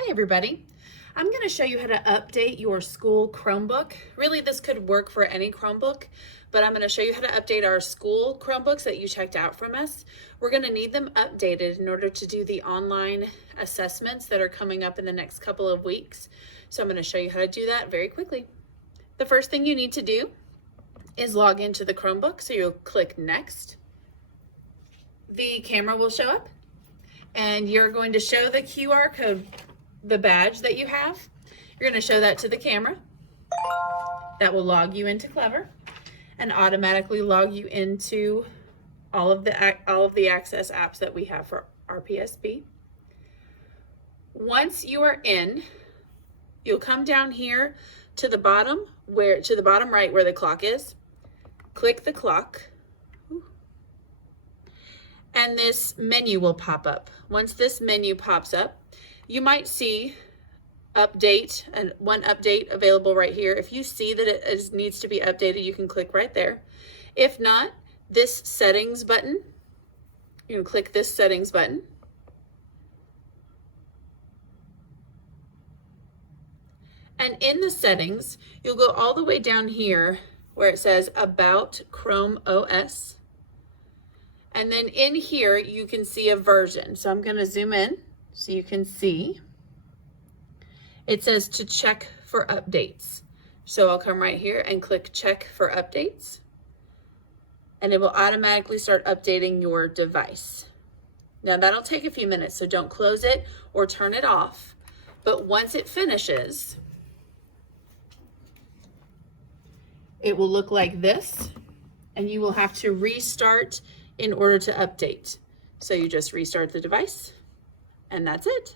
Hi everybody. I'm going to show you how to update your school Chromebook. Really, this could work for any Chromebook, but I'm going to show you how to update our school Chromebooks that you checked out from us. We're going to need them updated in order to do the online assessments that are coming up in the next couple of weeks. So I'm going to show you how to do that very quickly. The first thing you need to do is log into the Chromebook. So you'll click Next. The camera will show up and you're going to show the QR code, the badge that you have. You're going to show that to the camera. That will log you into Clever and automatically log you into all of the Access apps that we have for RPSB. Once you are in, you'll come down here to the bottom right where the clock is. Click the clock. And this menu will pop up. Once this menu pops up, you might see update and one update available right here. If you see that it needs to be updated, you can click right there. If not, this settings button, you can click this settings button. And in the settings, you'll go all the way down here where it says About Chrome OS. And then in here, you can see a version. So I'm going to zoom in so you can see. It says to check for updates. So I'll come right here and click check for updates. And it will automatically start updating your device. Now that'll take a few minutes, so don't close it or turn it off. But once it finishes, it will look like this, and you will have to restart in order to update. So you just restart the device, and that's it.